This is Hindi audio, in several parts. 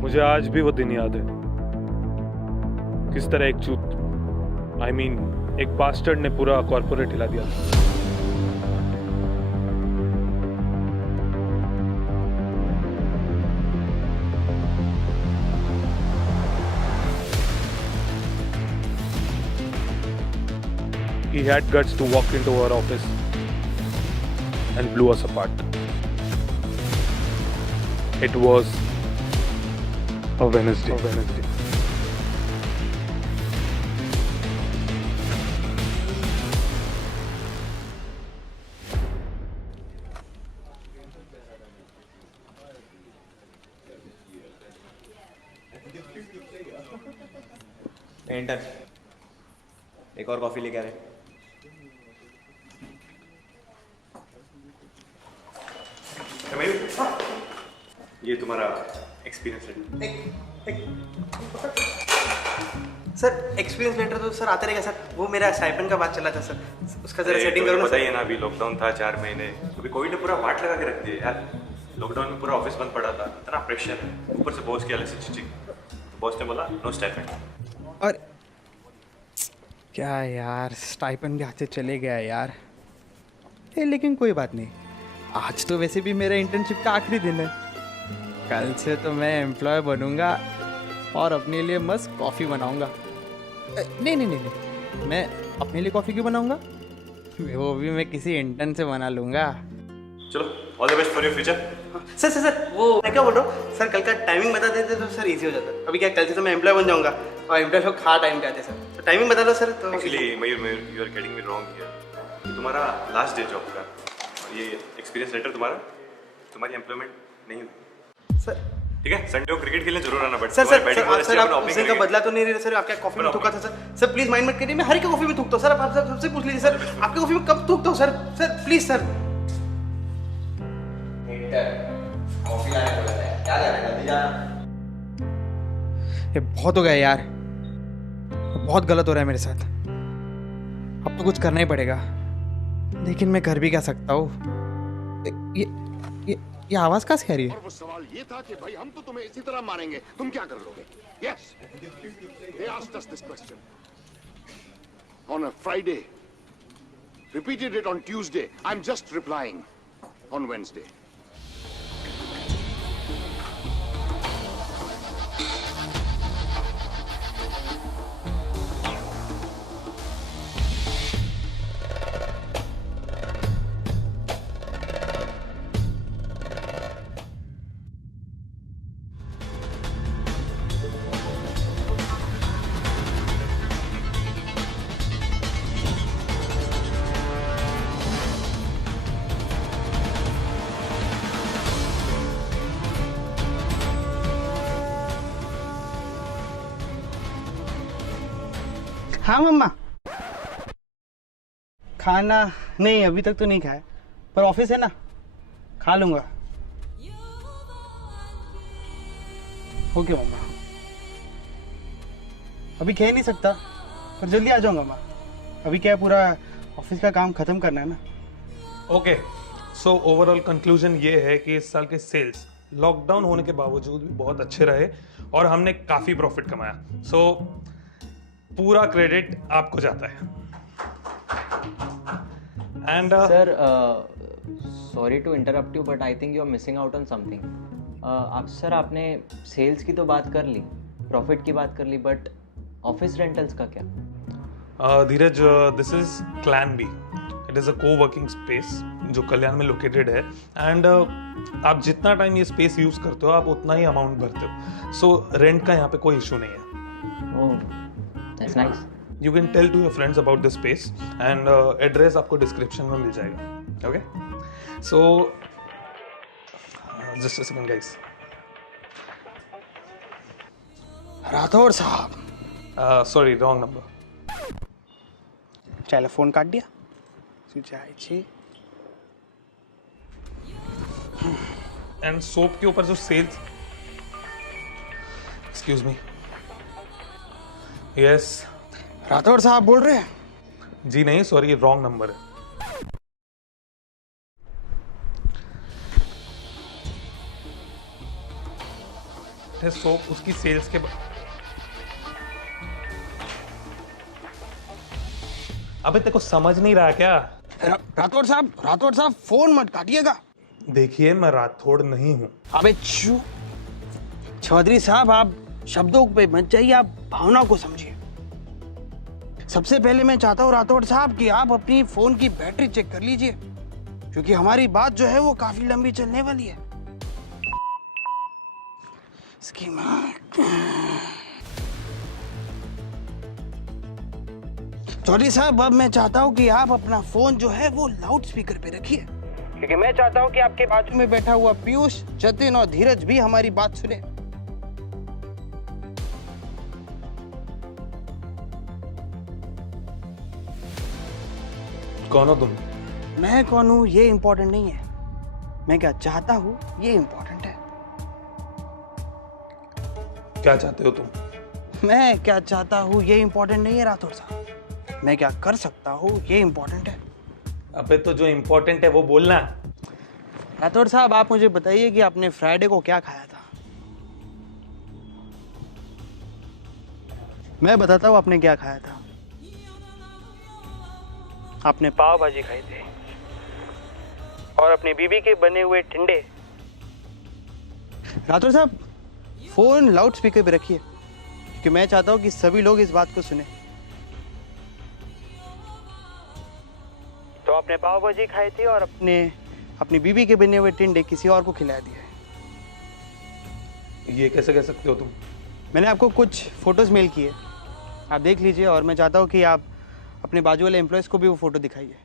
मुझे आज भी वो दिन याद है, किस तरह एक चूत एक बास्टर्ड ने पूरा कॉर्पोरेट हिला दिया था। He had guts to walk into our office and blew us apart. It was a Wednesday. Painter, एक और कॉफी लेके आ रहे। ये तुम्हारा experience letter. Sir experience letter तो सर आते रहेगा सर। वो मेरा स्टाइपेंड का बात चला था सर, उसका जरा सेटिंग करो ना। बताइए ना, अभी लॉकडाउन था 4 महीने, अभी कोविड ने पूरा वाट लगा के रख दिया यार। लॉकडाउन में पूरा ऑफिस बंद पड़ा था, इतना प्रेशर है, ऊपर से बॉस की अलग से चिचिंग। तो बॉस ने बोला नो स्टाइपेंड। और क्या यार, स्टाइपेंड भी हाथ से चले गया यार। लेकिन कोई बात नहीं, आज तो वैसे भी मेरा इंटर्नशिप का आखिरी दिन है। कल से तो मैं एम्प्लॉय बनूंगा और अपने लिए मस्त कॉफ़ी बनाऊंगा। नहीं नहीं नहीं नहीं, मैं अपने लिए कॉफ़ी क्यों बनाऊंगा, वो भी मैं किसी इंटर्न से बना लूंगा। चलो, all the best for your future. Sir sir sir वो मैं क्या बोल रहा हूँ सर, कल का टाइमिंग बता देते तो सर इजी हो जाता। अभी क्या, कल से तो मैं एम्प्लॉय बन जाऊंगा और एम्प्लॉय लोग खा टाइम पे आते सर। तो टाइमिंग बता दो सर। तो actually Mayur you are getting me wrong here. तुम्हारा लास्ट डे जॉब का और ये एक्सपीरियंस लेटर तुम्हारी एम्प्लॉयमेंट नहीं हुई सर। ठीक है, संडे को क्रिकेट खेलने जरूर आना। बट सर सर सर आप उसी का बदला तो नहीं रहे सर। आपके कॉफी में थूका था सर। सर प्लीज माइंड मत करिए, मैं हर एक कॉफी में थूकता हूँ सर। आप सबसे पूछ लीजिए सर, आपके कॉफी में कब थूकता हूँ sir. Sir please sir. Coffee लाने बोला था, क्या कर रहे हो? जल्दी जाना। ये बहुत हो गया यार, बहुत गलत हो रहा है मेरे साथ। अब तो कुछ करना ही पड़ेगा, लेकिन मैं कर भी क्या सकता हूँ। ये आवाज़ कहाँ से आ रही है? और वो सवाल ये था कि भाई हम तो तुम्हें इसी तरह मारेंगे, तुम क्या कर लोगे? Yes, they asked us this question on a Friday, repeated it on Tuesday. I'm just replying on Wednesday. हाँ मम्मा, खाना नहीं अभी तक तो नहीं खाया, पर ऑफिस है ना, खा लूंगा। ओके मम्मा, अभी कह नहीं सकता पर जल्दी आ जाऊंगा माँ। अभी क्या है, पूरा ऑफिस का काम खत्म करना है ना। ओके, सो ओवरऑल कंक्लूजन ये है कि इस साल के सेल्स लॉकडाउन होने के बावजूद भी बहुत अच्छे रहे और हमने काफी प्रॉफिट कमाया। सो पूरा क्रेडिट आपको जाता है। And sir, sorry to interrupt you but I think you are missing out on something. Sir आपने सेल्स की तो बात कर ली, प्रॉफिट की बात कर ली, बट ऑफिस रेंटल्स का क्या? Dheeraj, this is clan B. It is a coworking space जो कल्याण में लोकेटेड है। एंड आप जितना टाइम ये स्पेस यूज़ करते हो, आप उतना ही अमाउंट भरते हो। सो रेंट का यहाँ पे कोई इशू नहीं है। Oh, that's nice. You can tell to your friends about this space and address आपको डिस्क्रिप्शन में मिल जाएगा। Okay? So just a second guys. Rathore साहब। Sorry, wrong number. चलो फोन काट दिया। सुचाई And soap के ऊपर जो sales, excuse me. Yes. Rathore साहब बोल रहे हैं? जी नहीं, सॉरी, रॉन्ग नंबर है। है, सो उसकी सेल्स के अबे तेरे को समझ नहीं रहा क्या? राठौड़ साहब फोन मत काटिएगा। देखिए मैं राठौड़ नहीं हूं। अबे चौधरी साहब, आप शब्दों पे मत जाइए, आप भावना को समझिए। सबसे पहले मैं चाहता हूँ राठौड़ साहब कि आप अपनी फोन की बैटरी चेक कर लीजिए, क्योंकि हमारी बात जो है वो काफी लंबी चलने वाली है। इसकी माँ। चौधरी साहब, अब मैं चाहता हूँ कि आप अपना फोन जो है वो लाउड स्पीकर पे रखिए, क्योंकि मैं चाहता हूँ कि आपके बाजू में बैठा हुआ पीयूष, जतिन और धीरज भी हमारी बात सुने। कौन हो तुम? मैं कौन हूँ ये इम्पोर्टेंट नहीं है, मैं क्या चाहता हूँ ये इम्पोर्टेंट है। क्या चाहते हो तुम? मैं क्या चाहता हूँ ये इम्पोर्टेंट नहीं है राठौड़ साहब, मैं क्या कर सकता हूँ ये इम्पोर्टेंट है। अबे तो जो इम्पोर्टेंट है वो बोलना। राठौड़ साहब, आप मुझे बताइए कि आपने फ्राइडे को क्या खाया था। मैं बताता हूँ आपने क्या खाया था। आपने पाव भाजी खाई थी और अपनी बीबी के बने हुए ठंडे। राठौड़ साहब, फोन लाउड स्पीकर पे रखिए, क्योंकि मैं चाहता हूँ कि सभी लोग इस बात को सुने। तो आपने पाव भाजी खाई थी और अपनी बीबी के बने हुए टिंडे किसी और को खिला दिए। ये कैसे कह सकते हो तुम? मैंने आपको कुछ फोटोज मेल किए, आप देख लीजिए, और मैं चाहता हूँ कि आप अपने बाजू वाले एम्प्लॉयज को भी वो फोटो दिखाइए।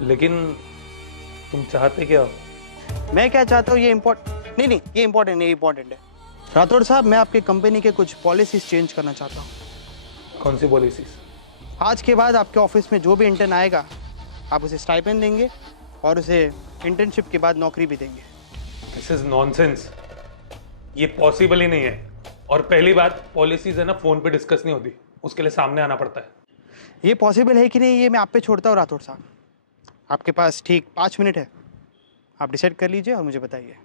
लेकिन तुम चाहते क्या हो? मैं क्या चाहता हूँ ये नहीं, ये इम्पोर्टेंट है। राठौड़ साहब, मैं आपके कंपनी के कुछ पॉलिसीज चेंज करना चाहता हूँ। कौन सी पॉलिसीज? आज के बाद आपके ऑफिस में जो भी इंटर्न आएगा, आप उसे स्टाइपेंड देंगे और उसे इंटर्नशिप के बाद नौकरी भी देंगे। दिस इज नॉनसेंस, ये पॉसिबल ही नहीं है। और पहली बात, पॉलिसीज है ना फोन पे डिस्कस नहीं होती, उसके लिए सामने आना पड़ता है। ये पॉसिबल है कि नहीं ये मैं आप पे छोड़ता हूँ राठौड़ साहब। आपके पास ठीक 5 मिनट है, आप डिसाइड कर लीजिए और मुझे बताइए।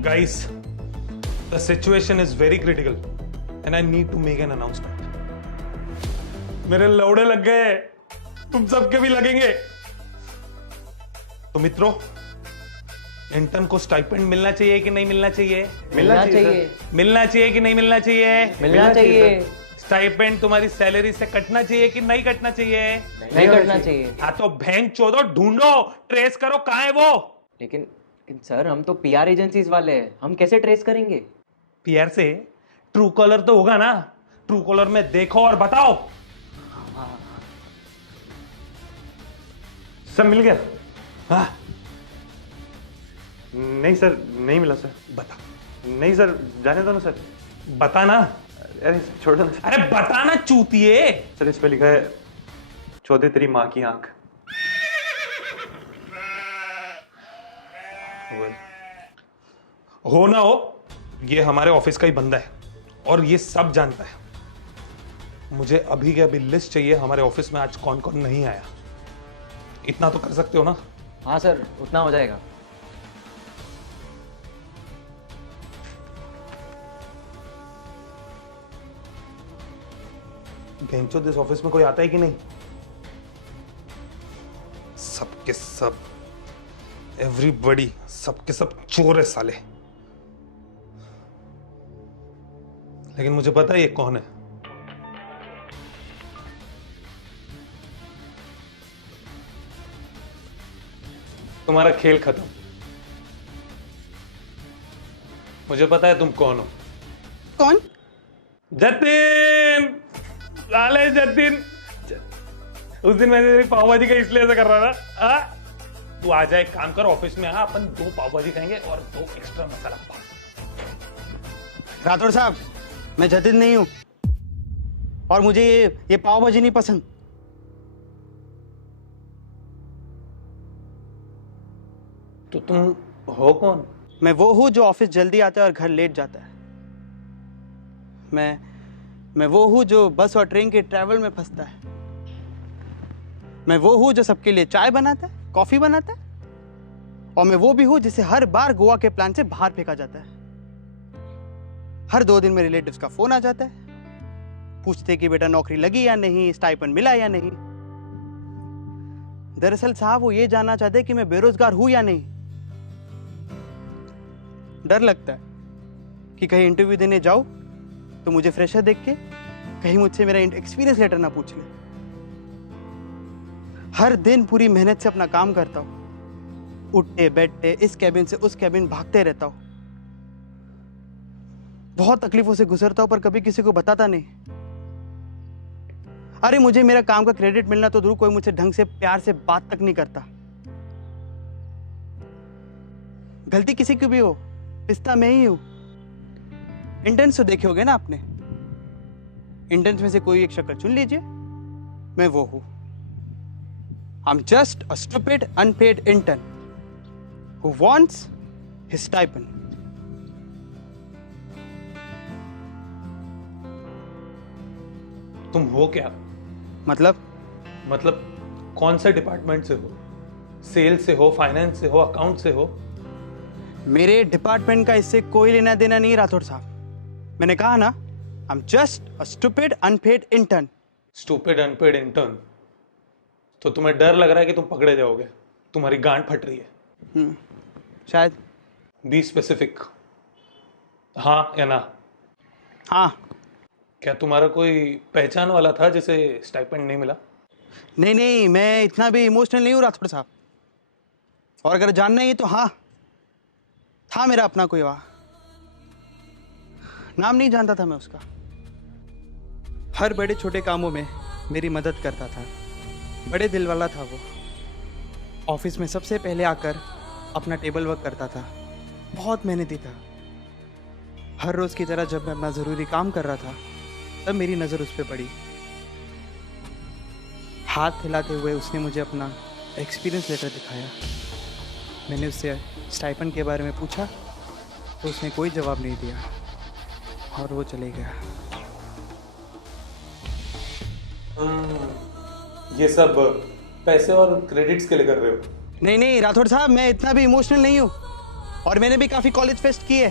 Guys, the situation is very critical and I need to make an announcement. मेरे लौड़े लग गए, तुम सबके भी लगेंगे। तो मित्रों, इंटर्न को स्टाइपेंड मिलना चाहिए कि नहीं मिलना चाहिए? मिलना चाहिए। मिलना चाहिए कि नहीं मिलना चाहिए? मिलना चाहिए। स्टाइपेंड तुम्हारी सैलरी से कटना चाहिए कि नहीं कटना चाहिए? नहीं करना चाहिए। हाँ तो भैंस चोदो, ढूंढो, ट्रेस करो, कहाँ है वो? लेकिन सर, हम तो पीआर एजेंसीज वाले हैं, हम कैसे ट्रेस करेंगे? पीआर से ट्रू कॉलर तो होगा ना, ट्रू कॉलर में देखो और बताओ। सब मिल गया? हाँ। नहीं सर, नहीं मिला सर। बता। नहीं सर, जाने दो ना सर। बता ना। अरे छोड़ दो ना सर। अरे बता ना चूतिए। सर इस पे लिखा है, चौधरी तेरी माँ की आंख। हो ना हो, ये हमारे ऑफिस का ही बंदा है और ये सब जानता है। मुझे अभी के अभी लिस्ट चाहिए, हमारे ऑफिस में आज कौन कौन नहीं आया। इतना तो कर सकते हो ना? हाँ सर, उतना हो जाएगा। बेंचो, इस ऑफिस में कोई आता है कि नहीं? सबके सब, एवरीबॉडी, सबके सब चोर है साले। लेकिन मुझे पता है ये कौन है। तुम्हारा खेल खत्म। मुझे पता है तुम कौन हो। कौन? जतिन, साले जतिन। उस दिन मैं तेरी पाव भाजी का इसलिए ऐसा कर रहा था। तू आ जाए, काम कर, ऑफिस में आ, अपन 2 पाव भाजी खाएंगे और 2 एक्स्ट्रा मसाला पाव। राठौड़ साहब, मैं जतिन नहीं हूं और मुझे ये पाव भाजी नहीं पसंद। तो तुम हो कौन? मैं वो हूँ जो ऑफिस जल्दी आता है और घर लेट जाता है। मैं वो हूँ जो बस और ट्रेन के ट्रैवल में फंसता है। मैं वो हूँ जो सबके लिए चाय बनाता है, कॉफी बनाता है। और मैं वो भी हूँ जिसे हर बार गोवा के प्लान से बाहर फेंका जाता है। हर 2 दिन में रिलेटिव्स का फोन आ जाता है, पूछते कि बेटा नौकरी लगी या नहीं, स्टाइपेंड मिला या नहीं। दरअसल साहब वो ये जानना चाहते कि मैं बेरोजगार हूं या नहीं। डर लगता है कि कहीं इंटरव्यू देने जाऊं तो मुझे फ्रेशर देख के कहीं मुझसे मेरा एक्सपीरियंस लेटर ना पूछ ले। हर दिन पूरी मेहनत से अपना काम करता हूं, उठते बैठते इस कैबिन से उस कैबिन भागते रहता हूं। बहुत तकलीफों से गुजरता हूं पर कभी किसी को बताता नहीं। अरे मुझे मेरा काम का क्रेडिट मिलना तो दूर, कोई मुझसे ढंग से प्यार से बात तक नहीं करता। गलती किसी की भी हो, पिस्ता मैं ही हूं। इंटर्न्स तो देखे होगे ना आपने, इंटर्न्स में से कोई एक शक्ल चुन लीजिए, मैं वो हूं। I am just a stupid unpaid intern who wants his stipend. तुम हो क्या? मतलब कौन से डिपार्टमेंट से हो? सेल्स से हो, फाइनेंस से हो, अकाउंट से हो? मेरे डिपार्टमेंट का इससे कोई लेना देना नहीं राठौड़ साहब। मैंने कहा ना, I am just a stupid unpaid intern. Stupid unpaid intern? तो तुम्हें डर लग रहा है कि तुम पकड़े जाओगे? तुम्हारी गांड फट रही है? शायद। बी स्पेसिफिक, हाँ या ना? हाँ। क्या तुम्हारा कोई पहचान वाला था जिसे स्टाइपेंड नहीं मिला? नहीं, मैं इतना भी इमोशनल नहीं हूँ राठौड़ साहब। और अगर जानना ही तो हाँ, था मेरा अपना कोई वहाँ। नाम नहीं जानता था मैं उसका। हर बड़े छोटे कामों में मेरी मदद करता था, बड़े दिल वाला था वो। ऑफिस में सबसे पहले आकर अपना टेबल वर्क करता था, बहुत मेहनती था। हर रोज की तरह जब मैं अपना ज़रूरी काम कर रहा था तब मेरी नज़र उस पर पड़ी। हाथ हिलाते हुए उसने मुझे अपना एक्सपीरियंस लेटर दिखाया। मैंने उससे स्टाइपेंड के बारे में पूछा तो उसने कोई जवाब नहीं दिया और वो चले गया। ये सब पैसे और क्रेडिट्स के लिए कर रहे हो? नहीं राठौड़ साहब, मैं इतना भी इमोशनल नहीं हूँ। और मैंने भी काफ़ी कॉलेज फेस्ट किए,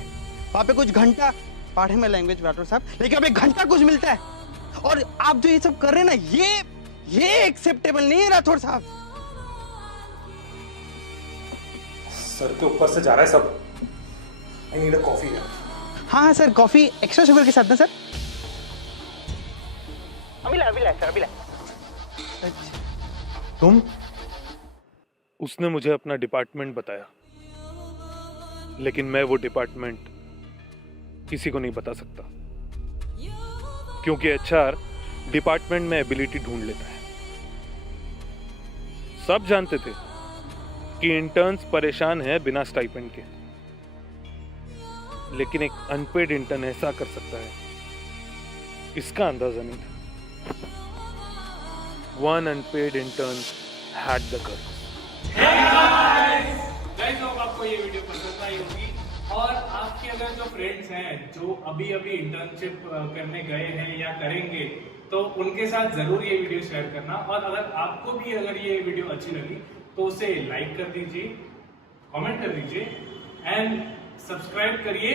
वहाँ पे कुछ घंटा पढ़े में लैंग्वेज राठौड़ साहब, लेकिन अब 1 घंटा कुछ मिलता है। और आप जो ये सब कर रहे हैं ना, ये एक्सेप्टेबल नहीं है राठौड़ साहब। सर के ऊपर से जा रहा है सब। I need a coffee. हाँ सर, कॉफी एक्स्ट्रा शुगर के साथ ना सर? अभी ला सर। तुम? उसने मुझे अपना डिपार्टमेंट बताया, लेकिन मैं वो डिपार्टमेंट किसी को नहीं बता सकता, क्योंकि एचआर डिपार्टमेंट में एबिलिटी ढूंढ लेता है। सब जानते थे कि इंटर्न्स परेशान हैं बिना स्टाइपेंड के, लेकिन एक अनपेड इंटर्न ऐसा कर सकता है, इसका अंदाजा नहीं था। One unpaid intern had the guts. Guys, hope आपको ये वीडियो पसंद आई होगी। और आपके अगर जो फ्रेंड्स हैं जो अभी इंटर्नशिप करने गए हैं या करेंगे, तो उनके साथ जरूर ये वीडियो शेयर करना। और अगर आपको भी ये वीडियो अच्छी लगी तो उसे लाइक कर दीजिए, कमेंट कर दीजिए एंड सब्सक्राइब करिए।